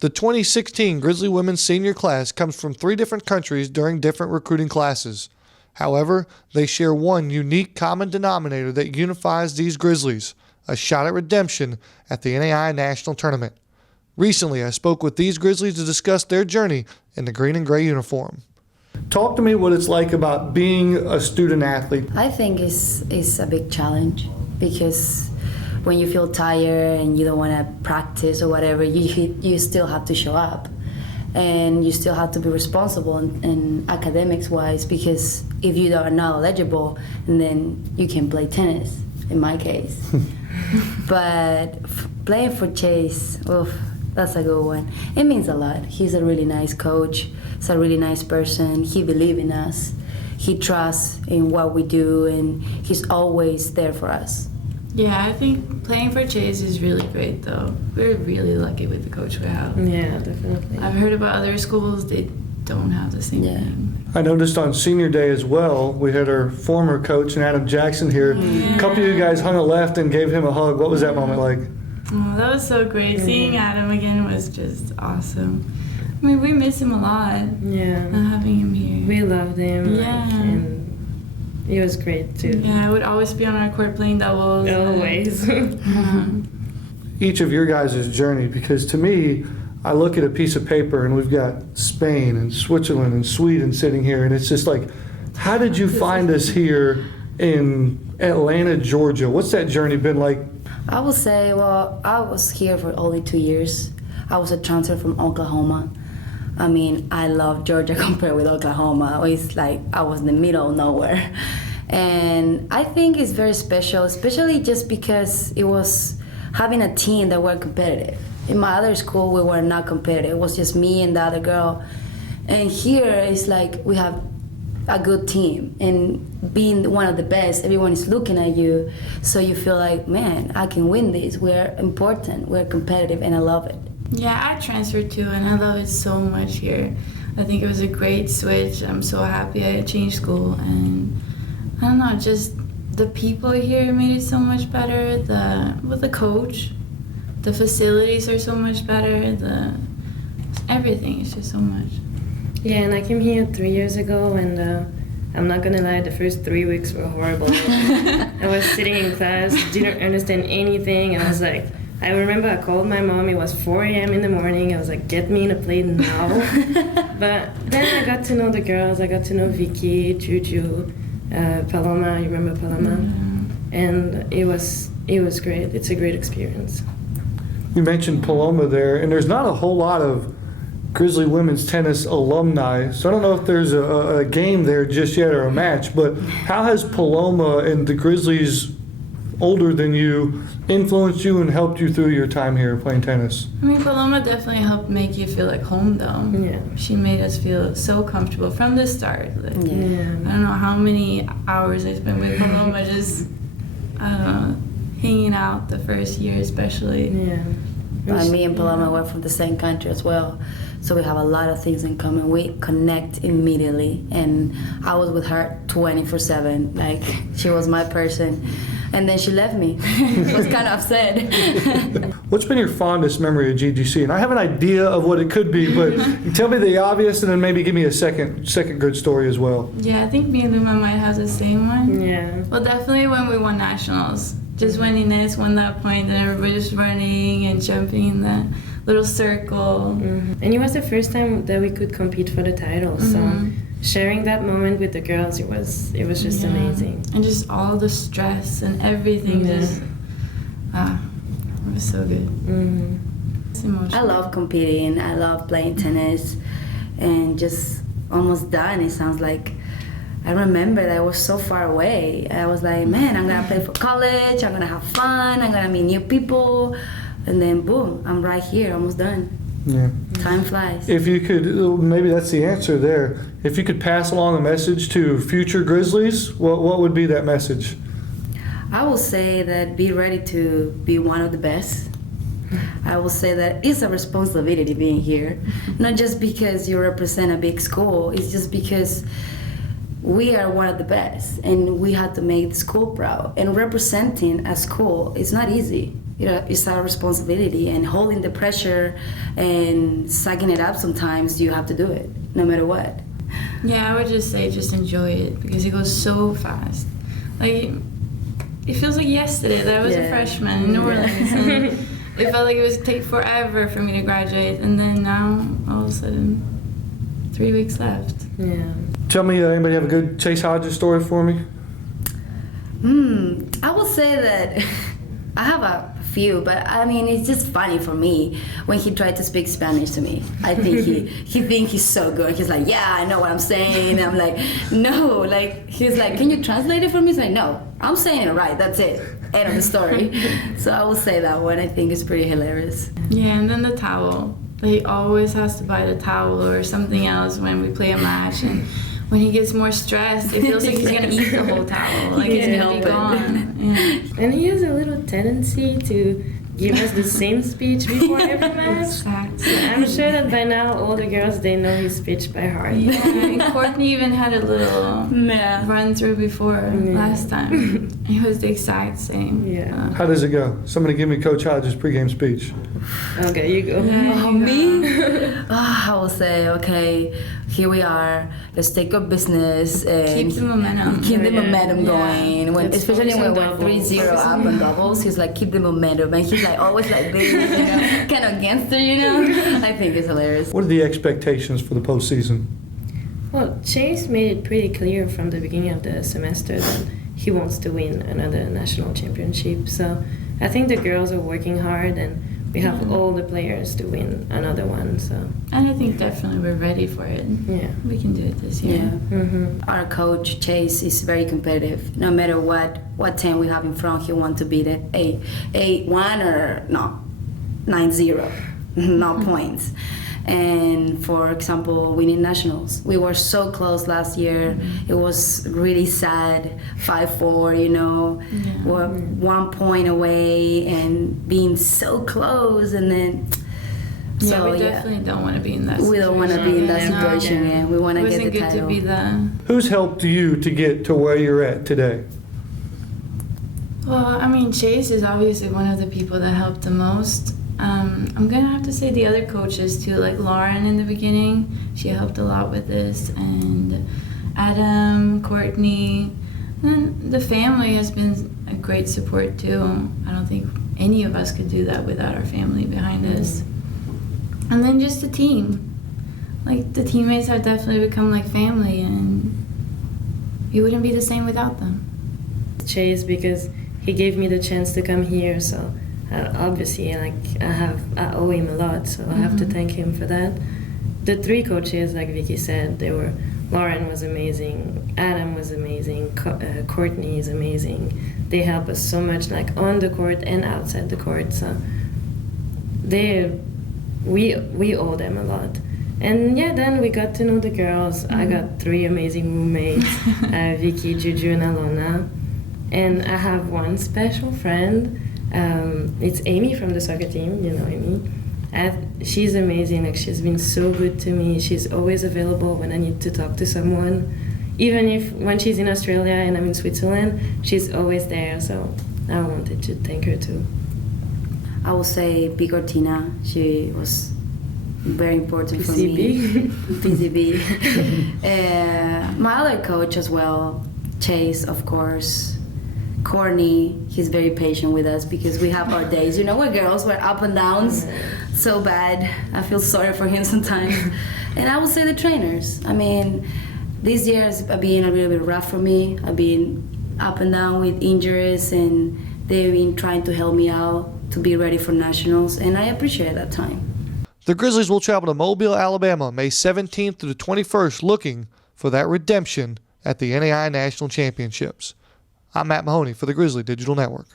The 2016 Grizzly women's senior class comes from 3 different countries during different recruiting classes. However, they share one unique common denominator that unifies these Grizzlies, a shot at redemption at the NAI National Tournament. Recently, I spoke with these Grizzlies to discuss their journey in the green and gray uniform. Talk to me what it's like about being a student athlete. I think it's a big challenge because when you feel tired and you don't want to practice or whatever, you still have to show up. And you still have to be responsible in academics-wise, because if you are not eligible, then you can play tennis, in my case. But playing for Chase, that's a good one. It means a lot. He's a really nice coach. He's a really nice person. He believes in us. He trusts in what we do, and he's always there for us. Yeah, I think playing for Chase is really great, though. We're really lucky with the coach we have. Yeah, definitely. I've heard about other schools, they don't have the same thing. I noticed on senior day as well, we had our former coach, Adam Jackson, here. Yeah. A couple of you guys hung a left and gave him a hug. What was that moment like? Oh, that was so great. Seeing Adam again was just awesome. I mean, we miss him a lot. Yeah. Not having him here. We loved him. Yeah. And he was great too. Yeah, I would always be on our court playing doubles. Always. Each of your guys' journey, because to me, I look at a piece of paper and we've got Spain and Switzerland and Sweden sitting here, and it's just like, how did you find us here in Atlanta, Georgia? What's that journey been like? I would say, I was here for only 2 years. I was a transfer from Oklahoma. I mean, I love Georgia compared with Oklahoma. It's like I was in the middle of nowhere. And I think it's very special, especially just because it was having a team that were competitive. In my other school, we were not competitive. It was just me and the other girl. And here, it's like we have a good team. And being one of the best, everyone is looking at you. So you feel like, man, I can win this. We're important, we're competitive, and I love it. Yeah, I transferred too, and I love it so much here. I think it was a great switch. I'm so happy I changed school, and I don't know, just the people here made it so much better. With the coach, the facilities are so much better. Everything is just so much. Yeah, and I came here 3 years ago, and I'm not gonna lie, the first 3 weeks were horrible. I was sitting in class, didn't understand anything, and I was like, I remember I called my mom, it was 4 a.m. in the morning, I was like, get me in a plane now. But then I got to know the girls, I got to know Vicky, Juju, Paloma, you remember Paloma? Mm-hmm. And it was great, it's a great experience. You mentioned Paloma there, and there's not a whole lot of Grizzly women's tennis alumni, so I don't know if there's a game there just yet or a match, but how has Paloma and the Grizzlies older than you influenced you and helped you through your time here playing tennis? I mean, Paloma definitely helped make you feel like home, though. Yeah. She made us feel so comfortable from the start. Like, Yeah. I don't know how many hours I spent with Paloma, just, I don't know, hanging out the first year especially. Yeah. Me and Paloma were from the same country as well, so we have a lot of things in common. We connect immediately, and I was with her 24/7. Like, she was my person, and then she left me. I was kind of upset. What's been your fondest memory of GGC? And I have an idea of what it could be, but tell me the obvious, and then maybe give me a second good story as well. Yeah, I think me and Luma might have the same one. Yeah. Well, definitely when we won nationals. Just when Inez won that point, and everybody was running and jumping in that little circle. Mm-hmm. And it was the first time that we could compete for the title, so sharing that moment with the girls, it was just amazing. And just all the stress and everything, it was so good. Mm-hmm. It's emotional. I love competing. I love playing tennis, and just almost done. It sounds like. I remember that I was so far away. I was like, man, I'm gonna play for college, I'm gonna have fun, I'm gonna meet new people, and then boom, I'm right here, almost done. Yeah. Time flies. If you could, maybe that's the answer there. If you could pass along a message to future Grizzlies, what would be that message? I will say that be ready to be one of the best. I will say that it's a responsibility being here, not just because you represent a big school, it's just because we are one of the best, and we have to make the school proud. And representing a school is not easy. it's a responsibility, and holding the pressure and sucking it up sometimes you have to do it no matter what. Yeah, I would just say just enjoy it because it goes so fast. Like, it feels like yesterday that I was a freshman in New Orleans, and it felt like it was take forever for me to graduate, and then now all of a sudden 3 weeks left. Yeah. Tell me, anybody have a good Chase Hodges story for me? I will say that I have a few, but I mean, it's just funny for me when he tried to speak Spanish to me. I think he thinks he's so good. He's like, yeah, I know what I'm saying. And I'm like, no, like, he's like, can you translate it for me? He's like, no, I'm saying it right, that's it. End of the story. So I will say that one, I think is pretty hilarious. Yeah, and then the towel. He always has to buy the towel or something else when we play a match, and when he gets more stressed, it feels like he's gonna eat the whole towel. Like he's gonna be gone. Yeah. And he has a little tendency to give us the same speech before every match. Exactly. I'm sure that by now all the girls, they know his speech by heart. Yeah, and Courtney even had a little run through before last time. It was the exact same. Yeah. How does it go? Somebody give me Coach Hodges' pregame speech. Okay, you go. Me? I will say, okay, here we are. Let's take our business and Keep the momentum. keep the Yeah. momentum going. When, Let's especially focus when on we're doubles. 3-0 up on doubles, he's like, keep the momentum. And he's like always like this, you know, kind of gangster, you know. I think it's hilarious. What are the expectations for the postseason? Well, Chase made it pretty clear from the beginning of the semester that he wants to win another national championship. So I think the girls are working hard, and we have all the players to win another one. So And I think definitely we're ready for it. yeah. We can do it this year. Yeah. Mm-hmm. Our coach Chase is very competitive. No matter what team we have in front, he wants to beat it 8-1 or no 9-0, no points. And for example, winning nationals, we were so close last year. It was really sad, 5-4. You know, Yeah. we're 1 point away and being so close, and then. Yeah, So we definitely don't want to be in that situation. we don't want to be in that No. situation. Yeah, we want It to get wasn't the good title. to be the... Who's helped you to get to where you're at today? Well, I mean, Chase is obviously one of the people that helped the most. I'm gonna have to say the other coaches too, like Lauren in the beginning. She helped a lot with this, and Adam, Courtney, and then the family has been a great support too. I don't think any of us could do that without our family behind us. And then just the team. Like, the teammates have definitely become like family, and we wouldn't be the same without them. Chase, because he gave me the chance to come here, so obviously I owe him a lot, so I have to thank him for that. The three coaches, like Vicky said, Lauren was amazing, Adam was amazing, Courtney is amazing. They help us so much, like on the court and outside the court, so we owe them a lot. And yeah, then we got to know the girls. I got 3 amazing roommates, Vicky, Juju, and Alona. And I have one special friend. It's Amy from the soccer team, you know Amy. She's amazing, like she's been so good to me. She's always available when I need to talk to someone. Even if when she's in Australia and I'm in Switzerland, she's always there, so I wanted to thank her too. I will say Big Ortina. She was very important for me. PCB. My other coach as well, Chase, of course. Courtney, he's very patient with us because we have our days. You know, we're girls, we're up and downs so bad. I feel sorry for him sometimes. And I will say the trainers. I mean, this year has been a little bit rough for me. I've been up and down with injuries, and they've been trying to help me out to be ready for nationals, and I appreciate that time. The Grizzlies will travel to Mobile, Alabama, May 17th through the 21st, looking for that redemption at the NAI National Championships. I'm Matt Mahoney for the Grizzly Digital Network.